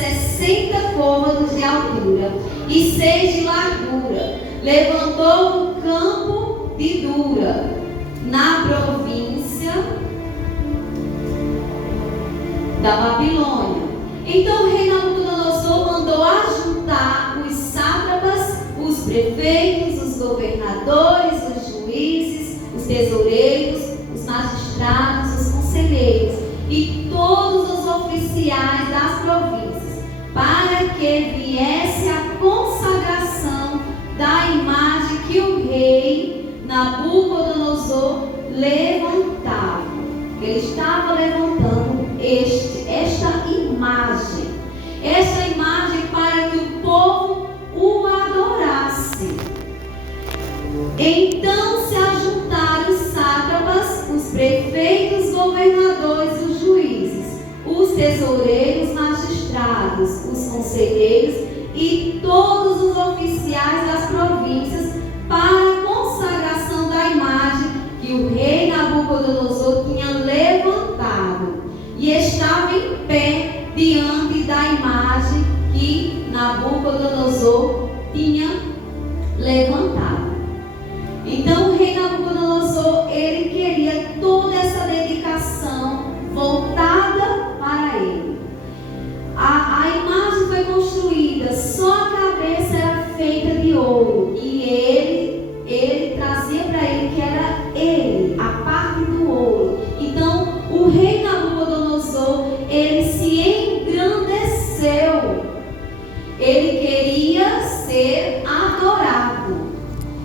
60 côvados de altura e 6 de largura. Levantou o campo de Dura, na província da Babilônia. Então o rei Nabucodonosor mandou ajuntar os sátrapas, os prefeitos, os governadores, os juízes, os tesoureiros, os magistrados, os conselheiros e todos os oficiais das províncias, para que viesse a consagração da imagem que o rei Nabucodonosor levantava. Ele estava levantando esta imagem para que o povo o adorasse. Então se ajuntaram os sátrapas, os prefeitos, os governadores, os juízes, os tesoureiros, magistrados, os conselheiros e todos os oficiais das províncias para a consagração da imagem que o rei Nabucodonosor tinha levantado, e estava em pé diante da imagem que Nabucodonosor tinha levantado. Então o rei Nabucodonosor, ele queria toda essa dedicação voltada para ele. A imagem foi construída, só a cabeça era feita de ouro, e ele trazia para ele que era ele, a parte do ouro. Então o rei Nabucodonosor, ele se engrandeceu, ele queria ser adorado,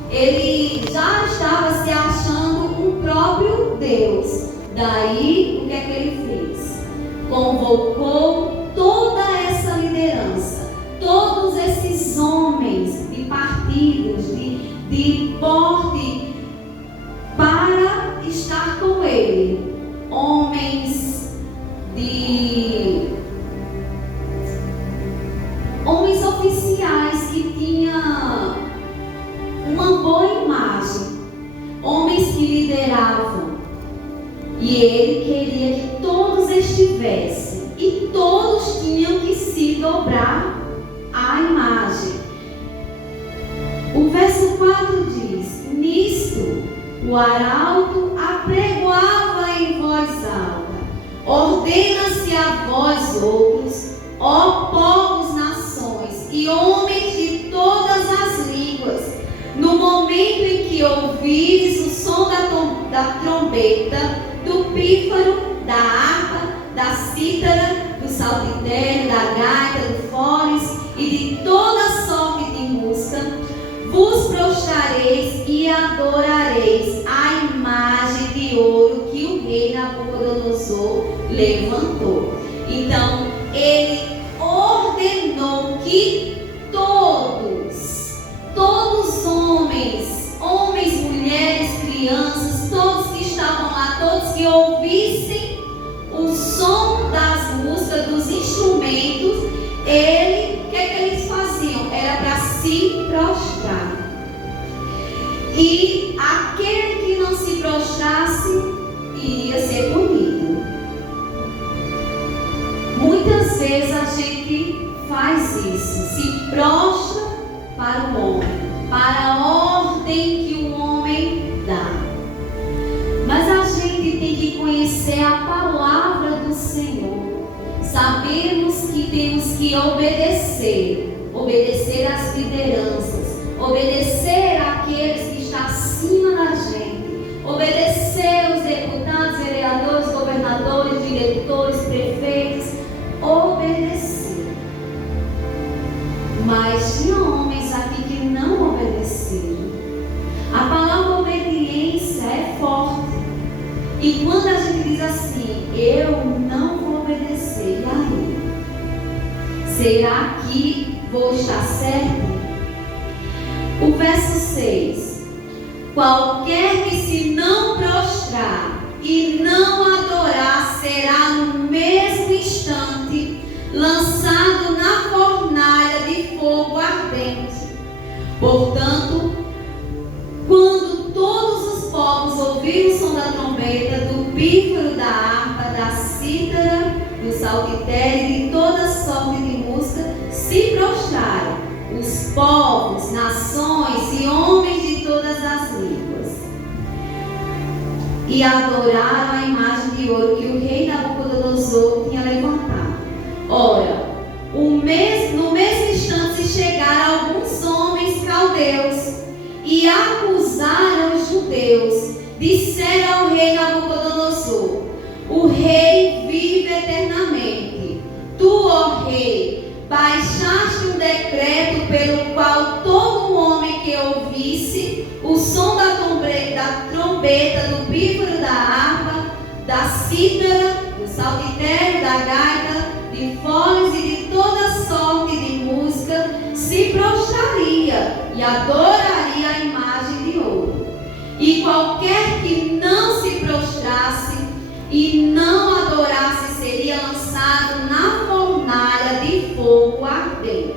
ele já estava se achando o próprio Deus. Daí o que é que ele fez? Convocou toda essa liderança, todos esses homens de partidos, de porte, para estar com ele. Homens oficiais que tinham uma boa imagem, homens que lideravam, e ele queria que todos estivessem, e todos tinham que se dobrar à imagem. O verso 4 diz: nisto o arauto apregoava em voz alta: ordena-se a vós outros, ó povos, nações e homens de todas as línguas, no momento em que ouvires o som da trombeta, do pífaro, da harpa, da cítara, do saltério, da gaita, do foles e de toda sorte de música, vos prostrareis e adorareis a imagem de ouro que o rei Nabucodonosor levantou. Então ele ordenou que todos homens, mulheres, crianças, todos que estavam lá, todos que ouvissem o som das músicas, dos instrumentos, o que é que eles faziam? Era para se prostrar. E aquele que não se prostrasse iria ser punido. Muitas vezes a gente faz isso, se prostra para o homem, para a ordem que o homem dá. Mas a gente tem que conhecer a palavra do Senhor. Sabemos que temos que obedecer às lideranças, obedecer àqueles que estão acima da gente, obedecer aos deputados, vereadores, governadores, diretores, prefeitos, obedecer. Mas tinha homens aqui que não obedeceram. A palavra obediência é forte. E quando a gente diz assim, eu não vou obedecer, e aí? Será que vou estar certo? O verso 6: qualquer que se não prostrar e não adorar será no mesmo instante lançado na fornalha de fogo ardente. Portanto, quando todos os povos ouviram o som da trombeta, do pífaro, da harpa, da cítara, do saltério e de toda sorte de música, e adoraram a imagem de ouro que o rei Nabucodonosor tinha levantado. Ora, no mesmo instante se chegaram alguns homens caldeus e acusaram os judeus. Disseram ao rei Nabucodonosor: o rei vive eternamente. Tu, ó rei, baixaste um decreto pelo qual todo homem que ouvisse o som da trombeta, do pífaro, da harpa, da cítara, do saltério, da gaita, de foles e de toda sorte de música, se prostraria e adoraria a imagem de ouro. E qualquer que não se prostrasse e não adorasse seria lançado na fornalha de fogo ardente.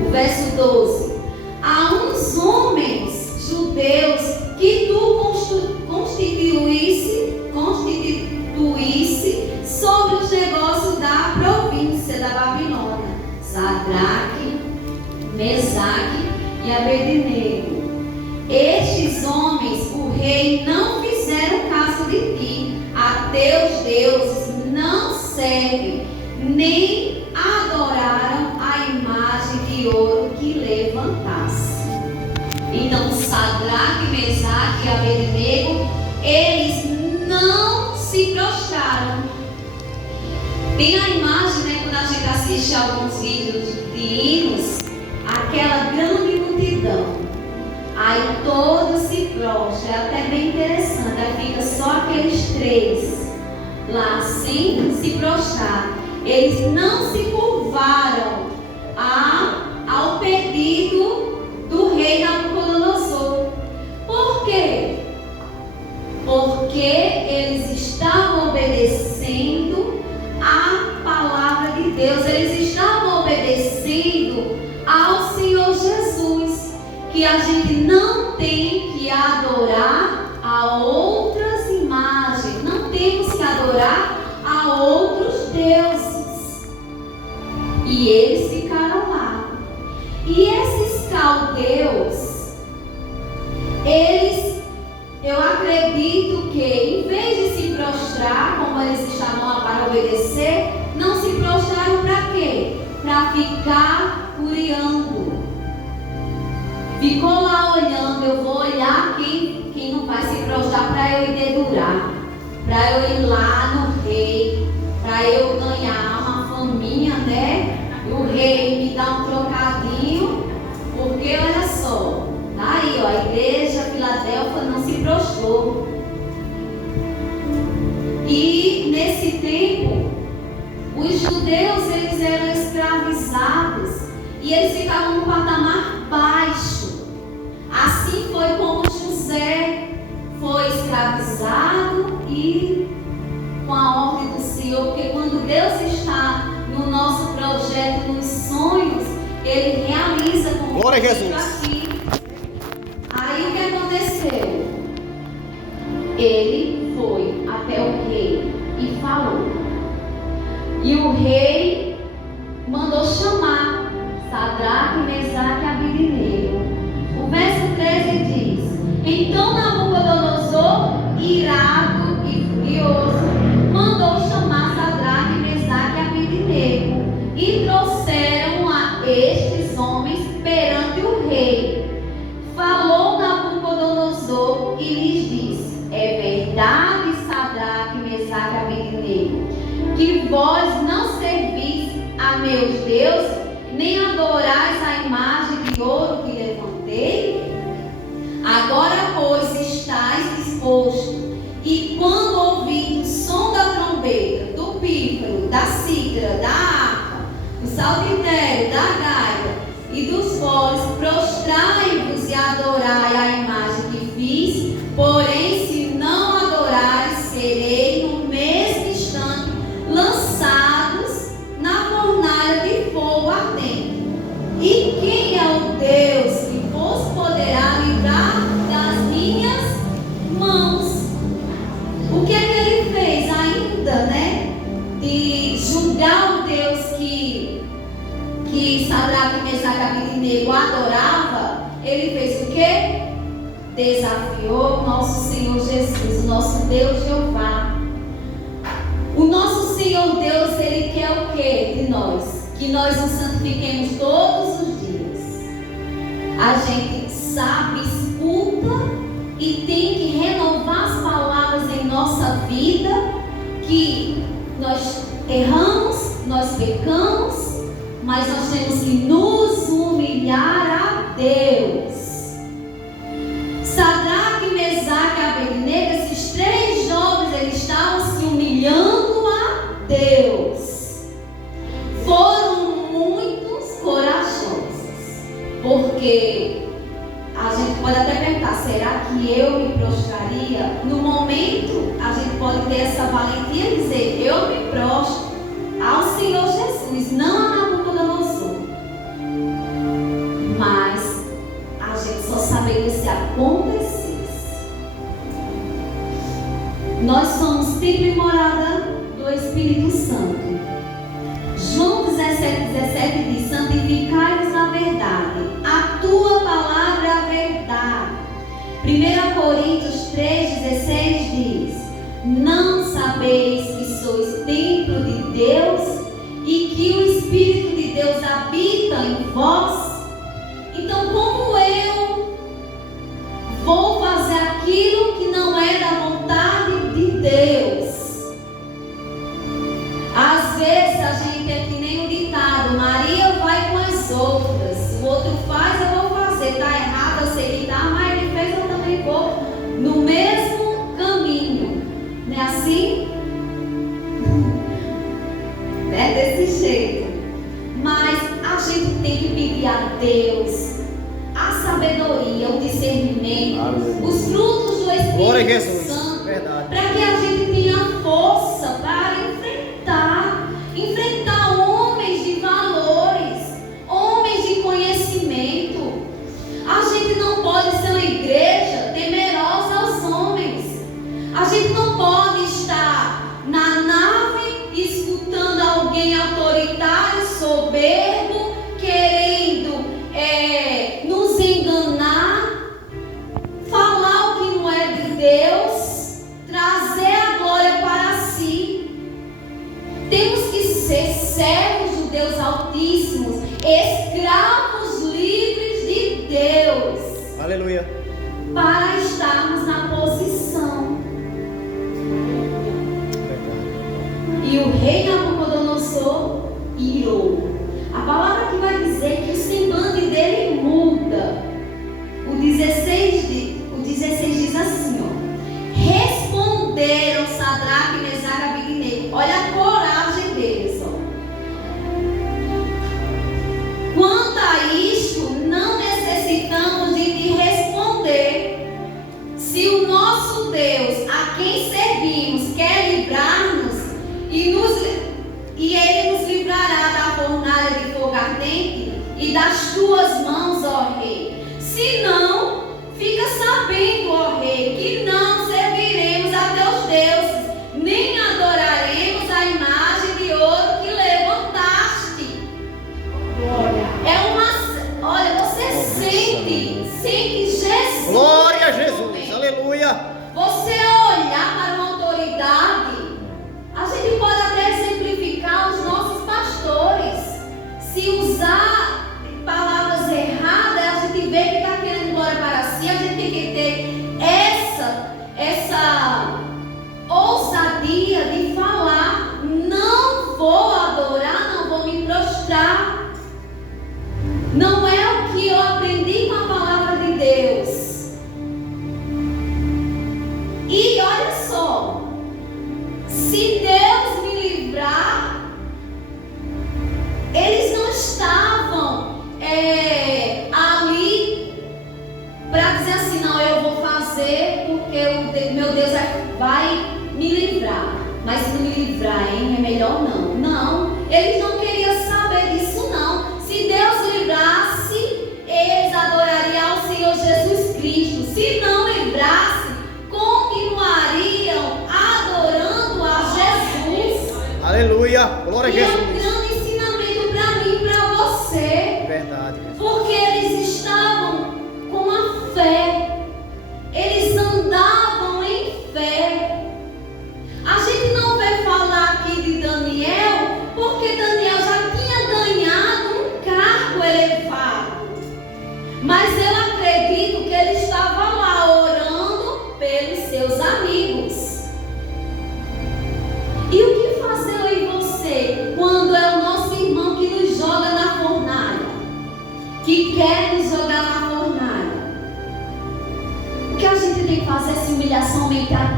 O verso 12. Há uns homens judeus que tu constituísse sobre os negócios da província da Babilônia: Sadraque, Mesaque e Abednego. Estes homens o rei não fizeram caso de ti. A teus deuses não servem, nem adoraram a imagem de ouro que levantasse. Então Sadraque, Mesaque e Abednego, eles não se prostraram. Tem a imagem, né, quando a gente assiste alguns vídeos de hinos, aquela grande multidão. Aí todos se prostram, é até bem interessante. Aí fica só aqueles três lá sem se prostrar. Eles não se curvaram ao pedido do rei Nabucodonosor. Por quê? Porque eles estavam obedecendo a palavra de Deus. Eles estavam obedecendo ao Senhor Jesus, que a gente não tem que adorar a outras imagens, não temos que adorar a outros deuses. E eles ficaram lá. E esses caldeus, eu acredito que, em vez de se prostrar, como eles estavam lá para obedecer, não se prostraram para quê? Para ficar curiando. Ficou lá olhando. Eu vou olhar quem não vai se prostrar para eu endedurar, para eu ir lá no rei, para eu ganhar uma faminha, né? E o rei me dá um trocadinho, porque olha só, tá aí, ó, a igreja Filadélfia não se prostrou. E nesse tempo, os judeus, eles eram escravizados e eles ficavam num patamar baixo. Assim foi como José foi escravizado e com a ordem do Senhor, porque quando Deus está no nosso projeto, nos sonhos, Ele realiza com Glória a Jesus. Aqui. Aí o que aconteceu? Ele foi até o rei e falou. E o rei mandou chamar Sadraque, Mesaque e Abednego. O verso 13 diz: então Nabucodonosor, irado e furioso, mandou chamar Sadraque, Mesaque e Abednego, e trouxeram a estes homens perante o rei. Falou Nabucodonosor e lhes disse: é verdade, Sadraque, Mesaque e Abednego, que vós não servis a meus deuses, nem adorais a imagem de ouro que levantei? Agora, pois, estáis disposto, e quando ouvir o som da trombeta, do pífaro, da cítara, da harpa, do saltério, da gaita e dos foles, prostrai-vos e adorai a imagem que fiz. Porém, se não adorares, serei no mesmo instante lançados na fornalha de fogo ardente. E quem é o Deus que vos poderá livrar das minhas mãos? O que é que ele fez ainda, né? De julgar o Deus que Sadraque, Mesaque e Abednego adorava. Ele fez o quê? desafiou o nosso Senhor Jesus, o nosso Deus Jeová. O nosso Senhor Deus, Ele quer o quê de nós? Que nós nos santifiquemos todos os dias. A gente sabe, escuta e tem que renovar as palavras em nossa vida, que nós erramos, nós pecamos, mas nós temos que nos humilhar a Deus. Sadraque, Mesaque e Abednego, esses 3 jovens, eles estavam se humilhando a Deus. Foram muitos corajosos, porque a gente pode até perguntar, será que eu me prostraria? No momento, a gente pode ter essa valentia e dizer, eu me prostro ao Senhor Jesus, não a Nabucodonosor. Mas a gente só saberia se acontecesse. Nós somos templo e morada do Espírito Santo. João 17:17 diz, santificai-vos na verdade, a tua palavra é a verdade. 1 Coríntios 3:16 diz, não sabeis que sois templo de Deus e que o Espírito de Deus habita em vós? Então, como eu vou fazer aquilo que não é da vontade de Deus? Às vezes a gente é que nem o ditado, Maria vai com as outras, o outro faz, eu vou fazer, está errado, eu sei que está, mas ele fez, eu também vou no mesmo caminho. Não é assim? É desse jeito. Mas a gente tem que pedir a Deus a sabedoria, o discernimento, os frutos do Espírito Santo, para que a gente tenha força para enfrentar homens de valores, homens de conhecimento. A gente não pode ser uma igreja temerosa aos homens. A gente não pode estar na nave escutando alguém autoritário, soberbo, querendo nos enganar, falar o que não é de Deus, trazer a glória para si. Temos que ser servos do Deus Altíssimo, escravos livres de Deus. Aleluia. Para estarmos na posição. E o rei Nabucodonosor irou. A palavra que vai dizer que o semblante dele muda. O 16 diz assim, ó. Responderam Sadraque, Mesaque e Abednego. Olha a coragem deles, ó. Quanto a isto, não necessitamos de te responder. Se o nosso Deus, a quem servimos, quer livrar-nos, e Ele nos livrará da fornalha de fogo ardente e das tuas mãos, ó Rei. Se não, fica sabendo, ó Rei, que não serviremos a teus deuses, nem adoraremos a imagem de ouro que levantaste. Olha, você sente Jesus. Glória a Jesus, aleluia. Você olhar para uma autoridade, a gente pode até exemplificar os nossos pastores. Se usar palavras erradas, a gente vê que está querendo glória para si. A gente tem que ter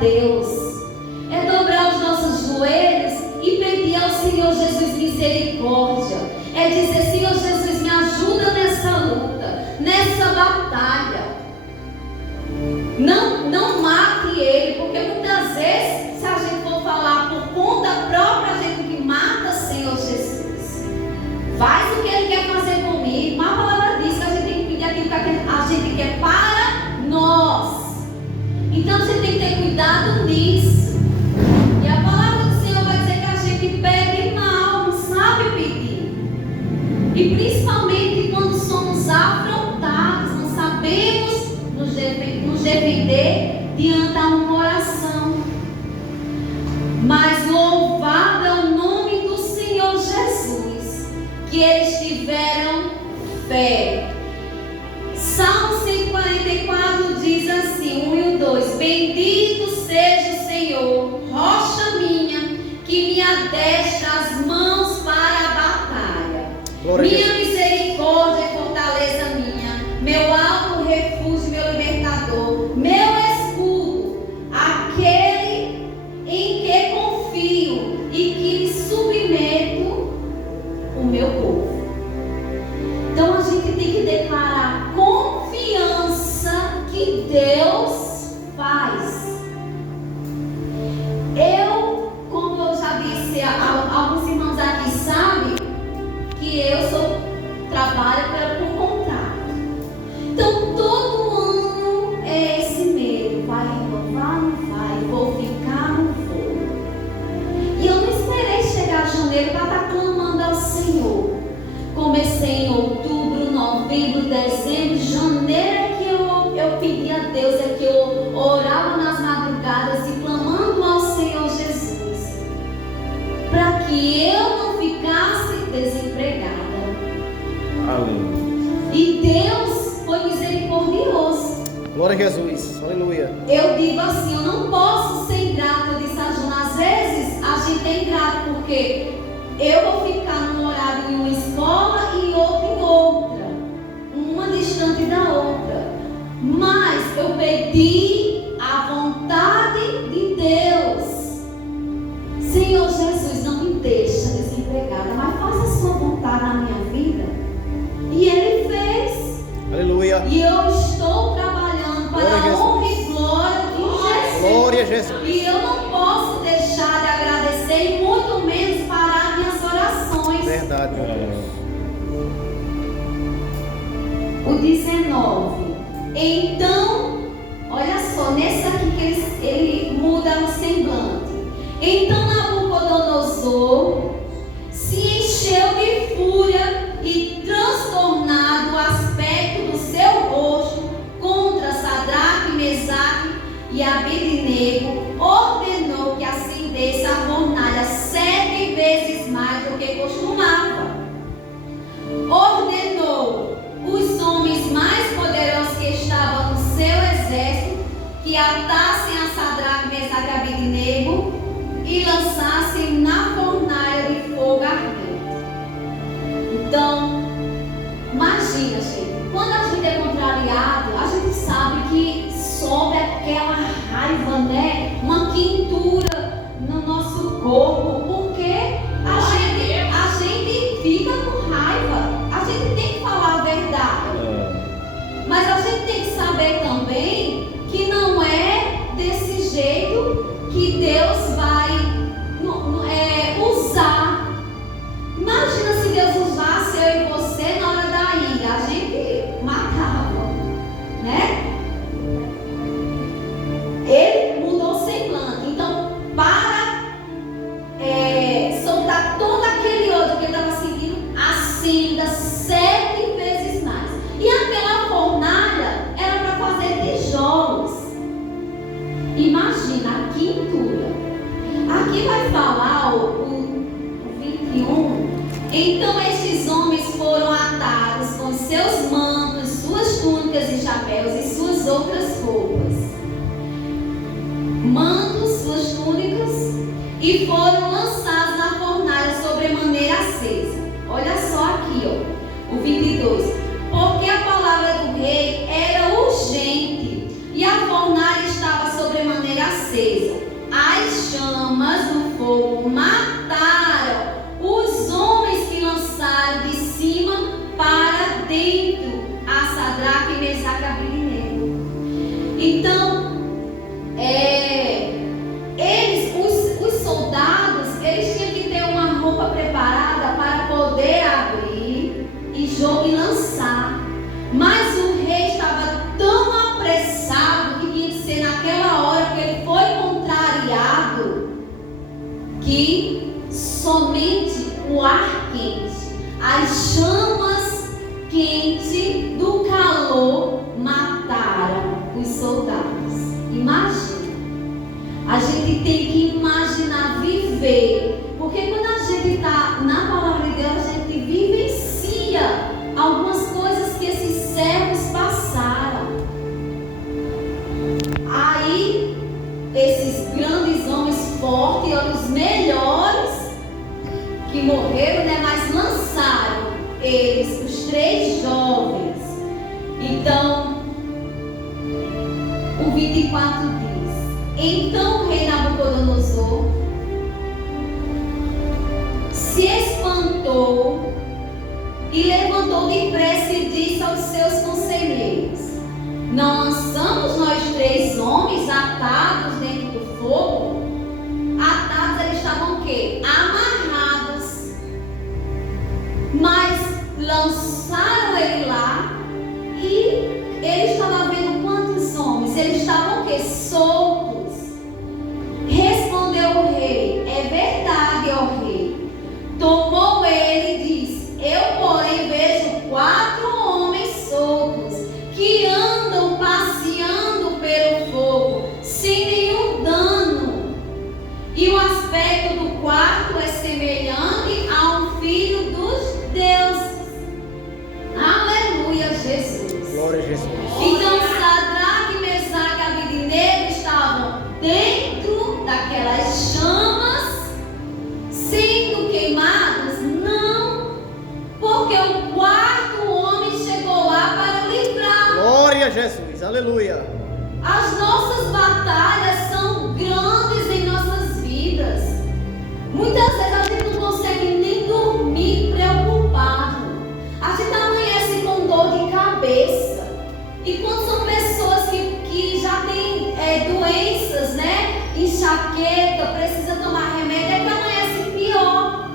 Deus, é dobrar os nossos joelhos e pedir ao Senhor Jesus misericórdia, é dizer: Senhor Jesus, me ajuda nessa luta, nessa batalha. Não mate ele, porque muitas vezes, se a gente for falar por conta própria, a gente que mata, Senhor Jesus. Faz o que ele quer fazer comigo. Mas a palavra diz que a gente tem que pedir aquilo que a gente quer para nós. Então a gente tem que ter cuidado nisso. E a palavra do Senhor vai dizer que a gente pede mal, não sabe pedir. E principalmente quando somos afrontados, não sabemos nos defender diante da uma oração. Mas louvado é o nome do Senhor Jesus, que eles tiveram fé. Salmo 144 diz assim, 1 e 2: Bendito seja o Senhor, rocha minha, que me adestra as mãos para a batalha. Minha misericórdia e fortaleza minha, meu alto refúgio, meu libertador, meu escudo, aquele em que confio e que me submeto, o meu povo. Então a gente tem que declarar confiança que Deus faz. Como eu já disse, alguns irmãos aqui sabem que eu trabalho por contrato. Então todo ano é esse medo: vai renovar, não vai, vou ficar, não vou. E eu não esperei chegar janeiro para estar clamando ao Senhor. Comecei em outubro, novembro, dezembro, janeiro é que eu pedi a Deus, é que eu orava nas madrugadas e clamando ao Senhor Jesus, para que eu não ficasse desempregada. Aleluia. E Deus foi misericordioso. Glória a Jesus. Aleluia. Eu digo assim, eu não posso ser ingrata. Eu disse a Juna, às vezes a gente é ingrato porque eu vou ficar num horário em uma escola e outro em outra, uma distante da outra. Mas eu pedi a vontade de Deus. Senhor Jesus, não me deixa desempregada, mas faça a sua vontade na minha vida. E Ele fez. Aleluia. E eu estou trabalhando para a honra e glória de Jesus. Glória a Jesus. E eu não posso deixar de agradecer, e muito menos parar minhas orações. Verdade, meu Deus. O 19. Então, olha só, nesse aqui que ele muda o semblante. Então Nabucodonosor se encheu de fúria e, transtornado o aspecto do seu rosto contra Sadraque, Mesaque e Abednego, ordenou que acendesse a fornalha 7 vezes mais do que costumava. Ordenou os homens mais poderosos que estavam no seu exército que atassem a Sadraque, Mesaque e Abednego e lançassem na fornalha de fogo ardente. Então, imagina, gente, quando a gente é contrariado, a gente sabe que sobe aquela raiva, né? Uma quentura no nosso corpo, porque a gente fica com raiva. A gente tem que falar a verdade. Mas a gente tem que saber também que não é desse jeito que Deus vai usar. Imagina se Deus usasse eu e você na hora da ira, a gente matava, né? Ele mudou o semblante. Então, para soltar todo aquele ódio que ele estava sentindo, acenda 7 vezes mais. E aquela fornalha era para fazer tijolos. Imagina a quintura. Aqui vai falar o 21. Então estes homens foram atados com seus mantos, suas túnicas e chapéus e suas outras roupas. Mantos, suas túnicas, e foram lançados na fornalha sobremaneira acesa. Olha só aqui, ó, o 22. Porque a palavra do rei era urgente e a fornalha estava sobremaneira acesa. As chamas quentes do calor mataram os soldados. Imagina. A gente tem que imaginar viver. Porque quando a gente está na palavra de Deus, a gente vivencia algumas coisas que esses servos passaram. Aí, esses grandes homens fortes, os melhores que morreram, né? Mas lançaram eles, os 3 jovens. Então, o 24 diz: então o rei Nabucodonosor se espantou e levantou depressa e disse aos seus conselheiros: não lançamos nós 3 homens atados dentro do fogo? Atados, eles estavam o quê? Amarrados. Mas lançaram ele lá e ele estava vendo quantos homens? Eles estavam o quê? Soltos. Respondeu o rei: é verdade, ó rei. Tomou ele e disse: eu, porém, vejo 4 homens soltos que andam passeando pelo fogo sem nenhum dano. E o aspecto do quarto é semelhante a um filho dos deuses. Aleluia, Jesus. Glória a Jesus. Então Sadraque, Mesaque e Abednego estavam dentro daquelas chamas, sendo queimados? Não, porque o 4º homem chegou lá para livrar. Glória a Jesus. Aleluia. As nossas batalhas são grandes em nossas vidas. Muitas vezes a gente não consegue nem dormir preocupado. A gente amanhece com dor de cabeça. E quando são pessoas que já têm doenças, né? Enxaqueca, precisa tomar remédio, é que amanhece pior.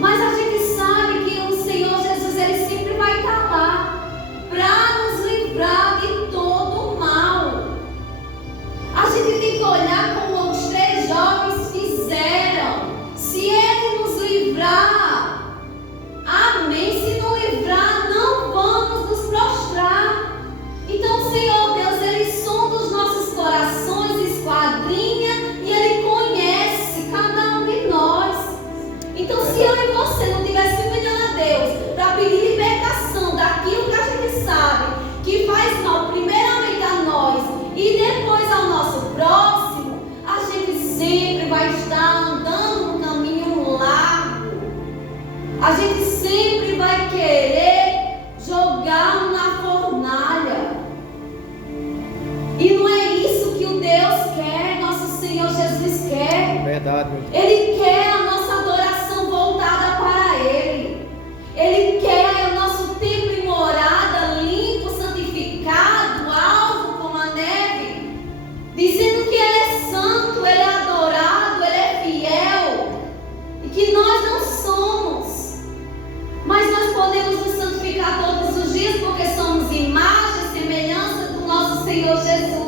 Mas a gente sabe que o Senhor Jesus, Ele sempre vai estar lá para nos livrar de todo o mal. A gente tem que olhar como os 3 jovens fizeram. Se Ele nos livrar, amém. Se não livrar, não vamos nos prostrar. Então, Senhor Deus, Ele sonda os nossos corações, esquadrinha, e Ele conhece cada um de nós. Então, se eu e você não tivesse pedindo a Deus para pedir libertação daquilo que a gente sabe que faz mal, primeiramente a nós e depois ao nosso próximo, a gente sempre vai estar andando no caminho largo. A gente sempre vai querer jogar na fornalha. E não é isso que o Deus quer, nosso Senhor Jesus quer. Verdade. Ele quer a nossa adoração voltada para Ele. Ele quer o nosso templo e morada limpo, santificado, alvo como a neve, dizendo que Ele é santo, Ele é adorado, Ele é fiel, e que nós não somos. Mas nós podemos nos santificar todos os dias, porque somos imagem e semelhança do nosso Senhor Jesus.